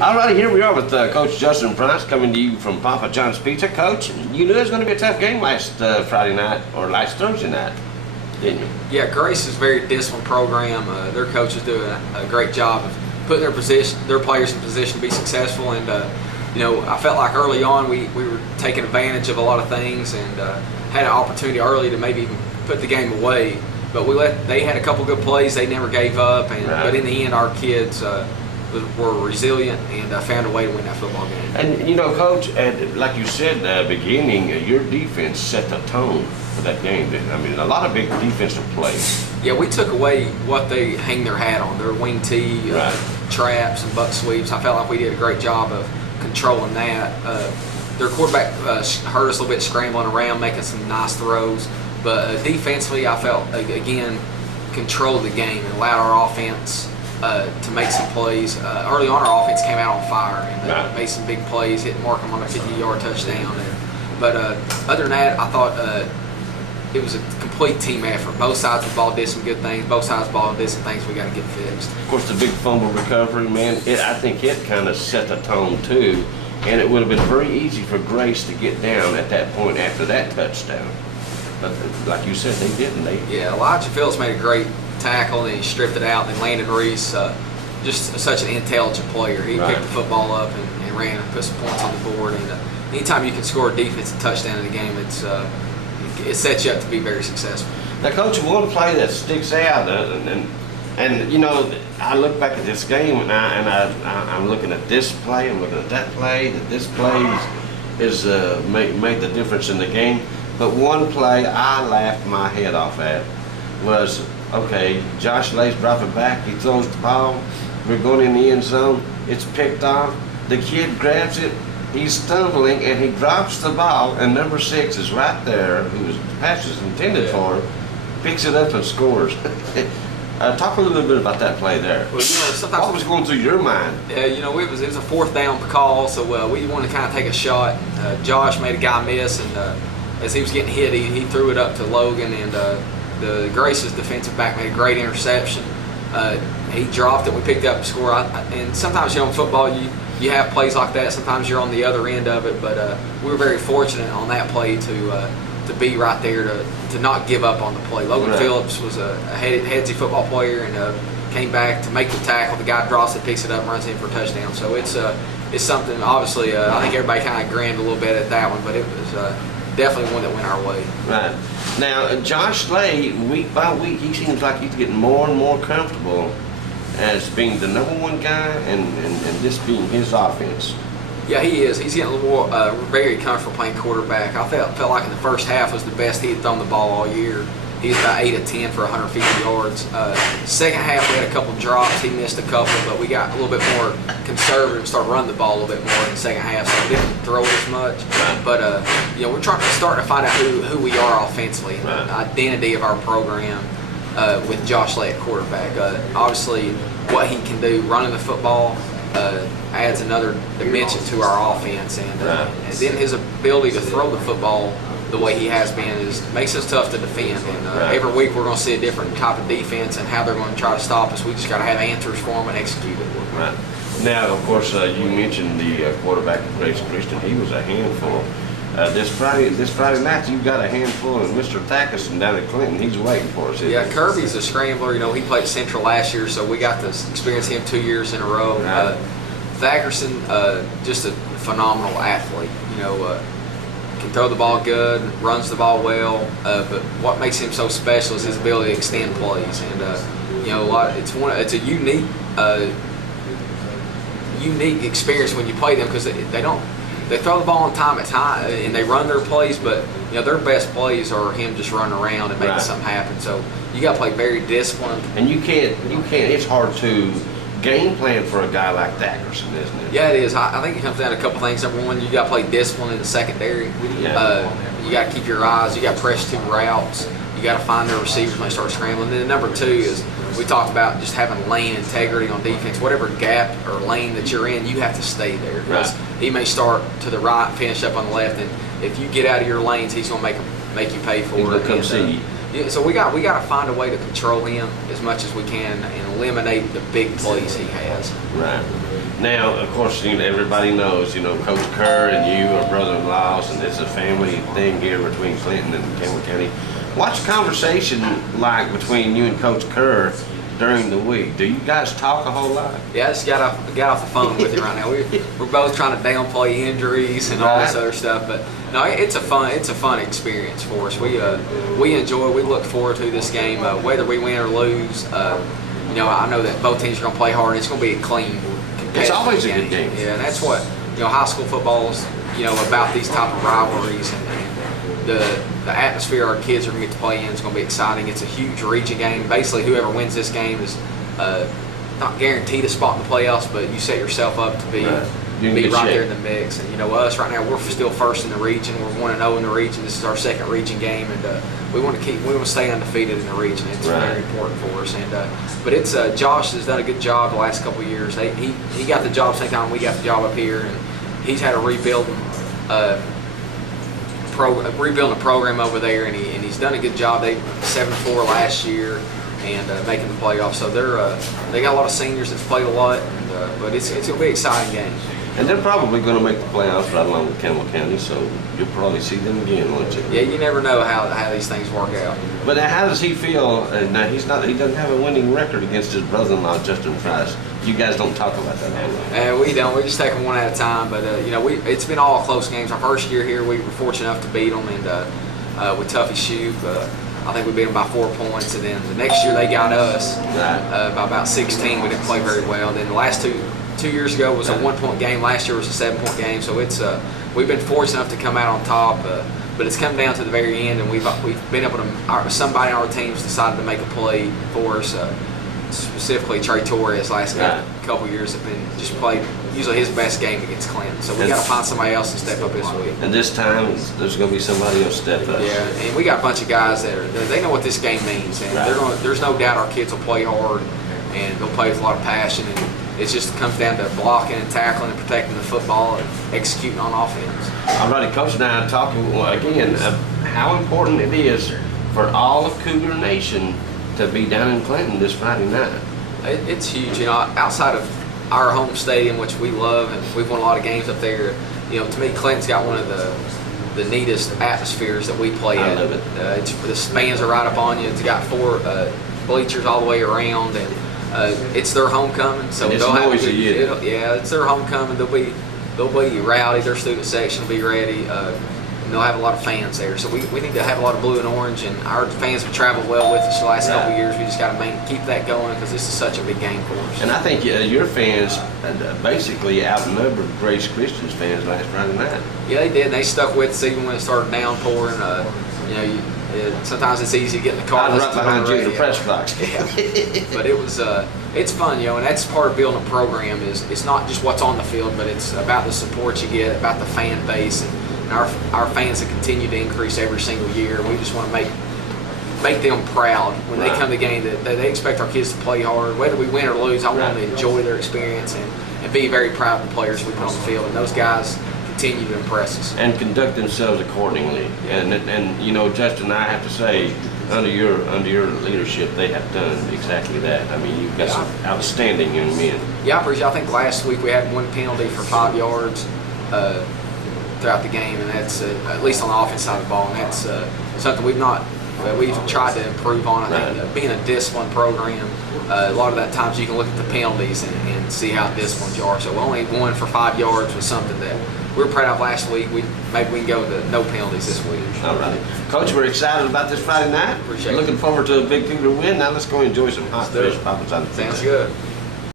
All right, here we are with Coach Justin Price coming to you from Papa John's Pizza. Coach, you knew it was going to be a tough game last Friday night or last Thursday night, didn't you? Yeah, Grace is a very disciplined program. Their coaches do a great job of putting their players in position to be successful. And I felt like early on we were taking advantage of a lot of things and had an opportunity early to maybe even put the game away. But they had a couple good plays. They never gave up. But in the end, our kids were resilient and found a way to win that football game. And Coach, like you said at the beginning, your defense set the tone for that game. I mean, a lot of big defensive plays. Yeah, we took away what they hang their hat on, their wing tee, traps, and buck sweeps. I felt like we did a great job of controlling that. Their quarterback hurt us a little bit scrambling around, making some nice throws. But defensively, I felt, again, controlled the game and allowed our offense to make some plays. Early on, our offense came out on fire and made some big plays, hit Markham on a 50-yard touchdown. But other than that, I thought it was a complete team effort. Both sides of the ball did some good things. Both sides of the ball did some things we got to get fixed. Of course, the big fumble recovery, man, I think it kind of set the tone too. And it would have been very easy for Grace to get down at that point after that touchdown. But like you said, they didn't. Yeah, Elijah Phillips made a great tackle, and he stripped it out. And Landon Reese, just such an intelligent player. He picked the football up and ran and put some points on the board. And anytime you can score a defensive touchdown in the game, it sets you up to be very successful. Now, Coach, one play that sticks out, and I look back at this game and I'm looking at this play, I'm looking at that play. That this play is made the difference in the game. But one play I laughed my head off at was, okay, Josh Lay's dropping back, he throws the ball, we're going in the end zone, it's picked off, the kid grabs it, he's stumbling, and he drops the ball, and number 6 is right there, who the pass was intended for, picks it up and scores. Talk a little bit about that play there. Well, sometimes what was going through your mind? It was a 4th down call, so we wanted to kind of take a shot. Josh made a guy miss, and as he was getting hit, he threw it up to Logan, and the Grace's defensive back made a great interception. He dropped it, we picked up the score. And sometimes in football, you have plays like that. Sometimes you're on the other end of it, but we were very fortunate on that play to be right there to not give up on the play. Logan Phillips was a headsy football player and came back to make the tackle. The guy drops it, picks it up, runs in for a touchdown. So it's something. Obviously, I think everybody kind of grinned a little bit at that one, but it was definitely one that went our way. Right. Now, Josh Slay, week by week, he seems like he's getting more and more comfortable as being the #1 guy and this being his offense. Yeah, he is. He's getting a little more very comfortable playing quarterback. I felt like in the first half was the best he had thrown the ball all year. He was about 8 of 10 for 150 yards. Second half, we had a couple drops. He missed a couple, but we got a little bit more conservative, started running the ball a little bit more in the second half, so we didn't throw it as much. But we're starting to find out who we are offensively, and the identity of our program with Josh Lay at quarterback. Obviously, what he can do running the football adds another dimension to our offense, and then his ability to throw the football the way he has been makes us tough to defend. And every week we're going to see a different type of defense and how they're going to try to stop us. We just got to have answers for them and execute it. Right. Now, of course, you mentioned the quarterback of Grace Christian. He was a handful. This Friday night, you got a handful of Mr. Thackerson down at Clinton. He's waiting for us. Yeah, Kirby's a scrambler. He played Central last year, so we got to experience him 2 years in a row. Right. Thackerson, just a phenomenal athlete. Can throw the ball good, runs the ball well, but what makes him so special is his ability to extend plays. And it's a unique experience when you play them, because they throw the ball on time at time and they run their plays, but their best plays are him just running around and making something happen. So you got to play very disciplined. And you can't. It's hard to game plan for a guy like Thackerson, isn't it? Yeah, it is. I think it comes down to a couple things. Number one, you got to play discipline in the secondary. You got to keep your eyes. You got to press 2 routes. You got to find their receivers when they start scrambling. Then number 2 is we talked about just having lane integrity on defense. Whatever gap or lane that you're in, you have to stay there, because he may start to the right, finish up on the left, and if you get out of your lanes, he's going to make you pay for it. He's going to come see you. Yeah, so we got to find a way to control him as much as we can and eliminate the big plays he has. Right. Now, of course, everybody knows, Coach Kerr and you are brother-in-laws, and it's a family thing here between Clinton and Campbell County. What's the conversation like between you and Coach Kerr during the week? Do you guys talk a whole lot? Yeah, I just got off the phone with you right now. We're both trying to downplay injuries and all this other stuff, but no, it's a fun experience for us. We enjoy. We look forward to this game, whether we win or lose. I know that both teams are going to play hard. It's going to be a clean. It's always a good game. Yeah, and that's what high school football is. About these type of rivalries and the atmosphere our kids are going to get to play in is going to be exciting. It's a huge region game. Basically, whoever wins this game is not guaranteed a spot in the playoffs, but you set yourself up to be right there in the mix. And us right now, we're still first in the region. We're 1-0 in the region. This is our second region game, and we want to stay undefeated in the region. It's very important for us. And but it's Josh has done a good job the last couple of years. He got the job same time we got the job up here, and he's had a rebuilding a program over there, and he's done a good job. They 7-4 last year and making the playoffs. So they got a lot of seniors that's played a lot, but it's going to be an exciting game. And they're probably going to make the playoffs right along with Campbell County, so you'll probably see them again, won't you? Yeah, you never know how these things work out. But how does he feel? Now he doesn't have a winning record against his brother-in-law Justin Price. You guys don't talk about that, we don't. We just take them one at a time. But it's been all close games. Our first year here, we were fortunate enough to beat them, and with Tuffy Shoup, I think we beat them by 4 points. And then the next year they got us by about 16. We didn't play very well. Then the last two years ago was a 1-point game. Last year was a 7-point game. So we've been fortunate enough to come out on top. But it's come down to the very end, and we've been able to. Somebody on our team's decided to make a play for us. Specifically, Trey Torres last couple years have been just played usually his best game against Clinton. So we got to find somebody else to step up this week. And this time, there's going to be somebody else step up. Yeah, and we got a bunch of guys they know what this game means, and there's no doubt our kids will play hard and they'll play with a lot of passion. And it just comes down to blocking and tackling and protecting the football and executing on offense. All righty, Coach and I are talking again how important it is for all of Cougar Nation to be down in Clinton this Friday night. It's huge. Outside of our home stadium, which we love, and we've won a lot of games up there, to me, Clinton's got one of the neatest atmospheres that we play at. I love it. The fans are right up on you. It's got 4 bleachers all the way around, and it's their homecoming. So it's noisy, yeah. It's their homecoming. They'll be rowdy. Their student section will be ready. And they'll have a lot of fans there. So we need to have a lot of blue and orange, and our fans have traveled well with us the last couple of years. We just got to keep that going because this is such a big game for us. And I think your fans basically outnumbered Grace Christian's fans last Friday night. Yeah, they did. And they stuck with us even when it started downpouring. Sometimes it's easy to get in the car. I was right behind you in the press box. But it's fun, and that's part of building a program. It's not just what's on the field, but it's about the support you get, about the fan base, and our fans have continued to increase every single year. We just want to make them proud when they come to the game that they expect our kids to play hard. Whether we win or lose, I want them to enjoy their experience and be very proud of the players we put on the field. And those guys continue to impress us. And conduct themselves accordingly. Yeah. And Justin, I have to say, under your leadership, they have done exactly that. I mean, you've got some outstanding young men. Yeah, I appreciate. I think last week we had 1 penalty for 5 yards throughout the game, and that's at least on the offense side of the ball, and that's something we've tried to improve on. I think being a disciplined program, a lot of that times you can look at the penalties and see how disciplined you are. So only 1 for 5 yards was something that we were proud of last week. Maybe we can go to no penalties this week. All right. Coach, we're excited about this Friday night. Appreciate it. Looking forward to a big Cougar win. Now let's go enjoy some hot fish. Sounds good.